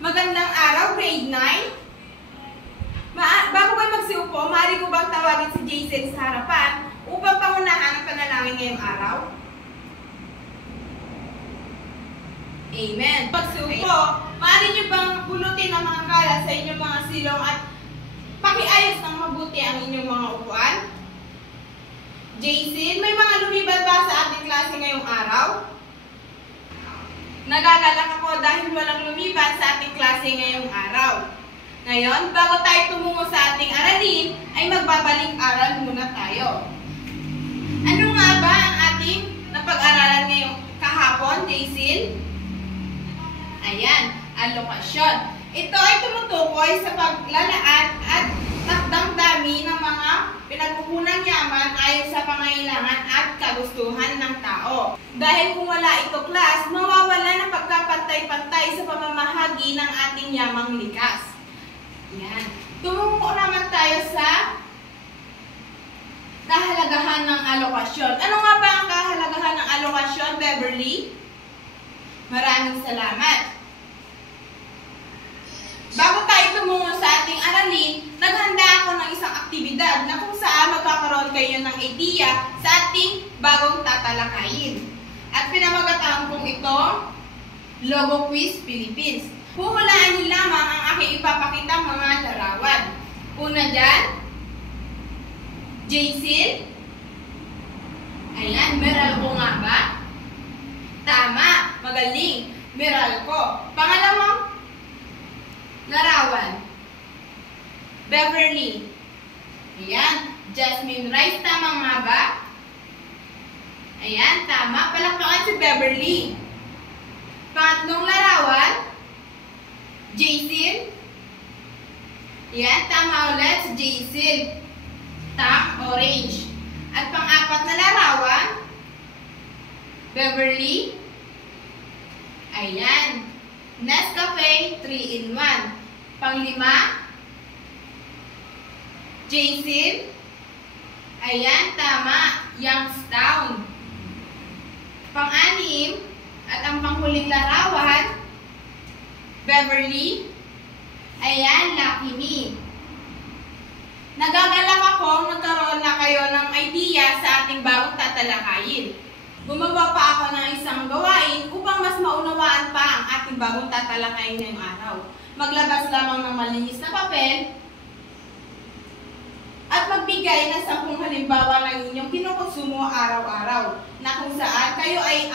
Magandang araw, grade 9. Bago kayo magsiupo, maaari ko bang tawagin si Jason sa harapan upang pangunahan ang panalangin ngayong araw? Amen. Pagsiupo, maaari niyo bang pulutin ang mga kalat sa inyong mga silong at pakiayos ng mabuti ang inyong mga upuan? Jason, may mga lumiban ba sa ating klase ngayong araw? Nagagalak ako dahil walang lumiban sa ating klase ngayong araw. Ngayon, bago tayo tumungo sa ating aralin, ay magbabalik-aral muna tayo. Ano nga ba ang ating napag-aralan ngayong kahapon, Jason? Ayan, alokasyon. Ito ay tumutukoy sa paglalaan at takdang-dami ng mga pinagkukunang yaman ayon sa pangailangan at kagustuhan ng tao. Dahil kung wala ito, class, mawawala ng pagkapantay-pantay sa pamamahagi ng ating yamang likas. Yan. Tumungo naman tayo sa kahalagahan ng alokasyon. Ano nga ba ang kahalagahan ng alokasyon, Beverly? Maraming salamat. Bago tayo tumungo sa ating aralin, naghanda ako ng isang aktibidad na kung saan magkakaroon kayo ng idea sa ating bagong tatalakayin. At pinamagatan kong ito, Logo Quiz Philippines. Huhulaan niyo lamang ang aking ipapakita mga larawan. Una dyan, Jason. Ayan, Meralco nga ba? Tama, magaling. Meralco. Pangalawang larawan, Beverly. Ayan, Jasmine Rice. Tama nga ba? Ayan, tama. Palakpakan si Beverly. Pangatlong larawan, Jason. Ayan, tama ulit si Jason. Tam, orange. At pang-apat na larawan, Beverly. Ayan, Nescafe 3-in-1. Panglima, Jason. Ayan, tama, Youngstown. Pang-anim, at ang panghuling larawan, Beverly. Ayan, Lucky Me. Nagagalak ako nagkaroon na kayo ng idea sa ating bagong tatalakayin. Gumawa pa ako ng isang gawain upang mas maunawaan pa ang ating bagong tatalakayin ngayong araw. Maglabas lamang ng malinis na papel at magbigay ng 10 halimbawa ng inyong kinukonsumo araw-araw na kung saan kayo ay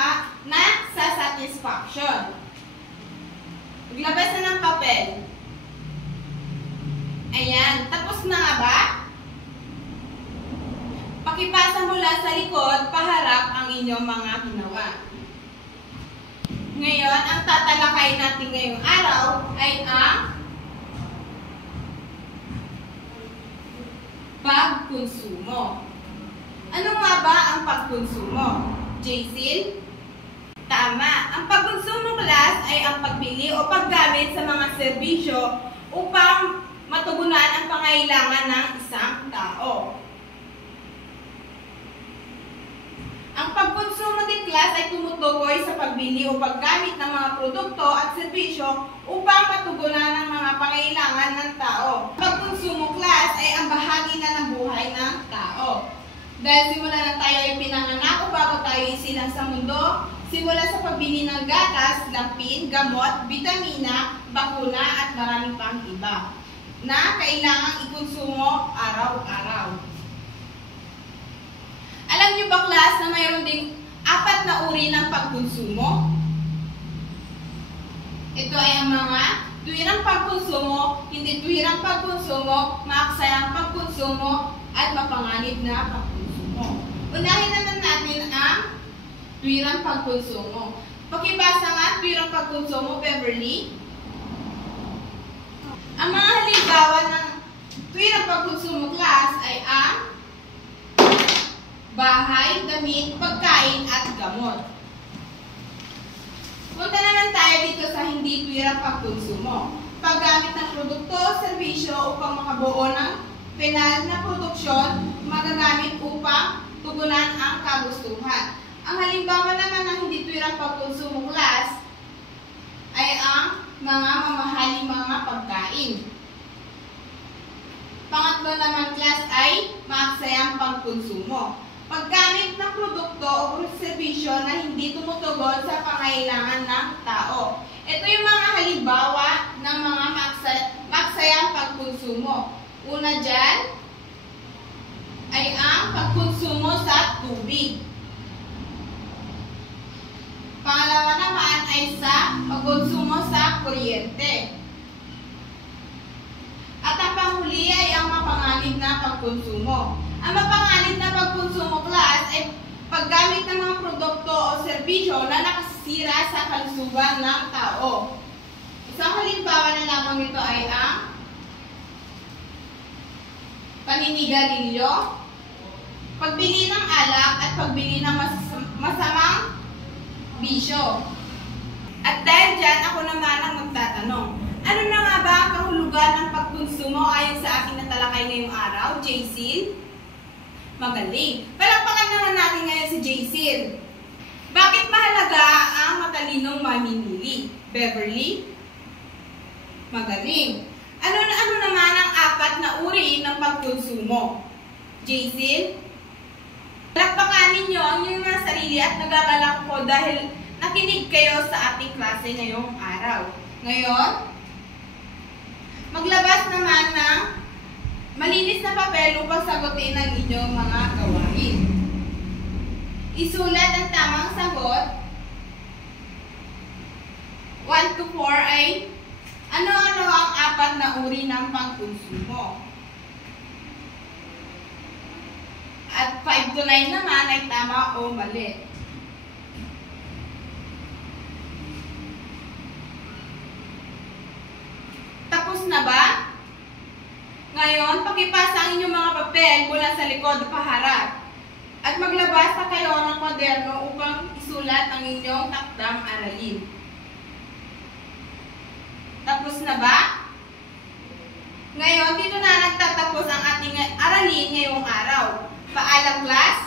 na sa satisfaction. Maglabas na ng papel. Ayan, tapos na nga ba? Pakipasa mula sa likod, paharap ang inyong mga ginawa. Ngayon, ang tatalakayin natin ngayong araw ay ang pagkonsumo. Ano nga ba ang pagkonsumo? Jason? Tama. Ang pagkonsumo, class, ay ang pagbili o paggamit sa mga serbisyo upang matugunan ang pangailangan ng isang tao. Ang pagkonsumo din, class, ay tumutukoy sa pagbili o paggamit ng mga produkto at serbisyo upang matugunan ang mga pangailangan ng tao. Pagkonsumo, class, ay ang bahagi na ng buhay ng tao. Dahil simula na tayo ay pinanganak o bago tayo isilang sa mundo, simula sa pagbili ng gatas, lampin, gamot, bitamina, bakuna at maraming pang iba na kailangang ikonsumo araw-araw. Alam niyo ba, class, na mayroon ding 4 na uri ng pagkonsumo? Ito ay ang mga tuwirang pagkonsumo, hindi tuwirang pagkonsumo, maaksayang pagkonsumo, at mapanganib na pagkonsumo. Unahin naman natin ang tuwirang pagkonsumo. Pakibasa nga tuwirang pagkonsumo, Beverly. Ang mga halimbawa ng tuwirang pagkonsumo, class, ay ang bahay, damit, pagkain, at gamot. Punta naman tayo dito sa hindi tuwirang pagkonsumo. Paggamit ng produkto o serbisyo upang makabuo ng penal na produksyon, magagamit upang tugunan ang kagustuhan. Ang halimbawa naman ng hindi tuwirang pagkonsumo, class, mga mamahaling mga pagkain. Pangatlo naman class ay maaksayang pagkonsumo. Paggamit ng produkto o serbisyo na hindi tumutugon sa pangailangan ng tao. Ito yung mga halimbawa ng mga maaksayang pagkonsumo. Una dyan ay ang pagkonsumo sa tubig. Pangalawa naman ay sa pagkonsumo sa kuryente. At ang panghuli ay ang mapanganib na pagkonsumo. Ang mapanganib na pagkonsumo class ay paggamit ng mga produkto o serbisyo na nakasira sa kalusugan ng tao. Isang halimbawa na lamang nito ay ang paninigarilyo, pagbili ng alak at pagbili ng masamang bisyo. At dahil dyan, ako naman ang magtatanong. Ano na nga ba ang kahulugan ng pagkonsumo ayon sa aking natalakay ngayong araw, Jaycil? Magaling. Palakpakan naman natin ngayon si Jaycil. Bakit mahalaga ang matalinong mamimili? Beverly? Magaling. Ano naman ang apat na uri ng pagkonsumo? Jaycil? Palakpakan ninyo ang inyong mga sarili at nagagalak ko dahil nakinig kayo sa ating klase ngayong araw. Ngayon, maglabas naman ng malinis na papel upang sagutin ang inyong mga gawain. Isulat ang tamang sagot. 1 to 4 ay ano-ano ang apat na uri ng pagkonsumo. At 5 to 9 naman ay tama o mali. Tapos na ba? Ngayon, pakipasa ang inyong mga papel mula sa likod o paharap. At maglabas na kayo ng kwaderno upang isulat ang inyong takdang aralin. Tapos na ba? Ngayon, dito na nagtatapos ang ating aralin ngayong araw. Paalam class!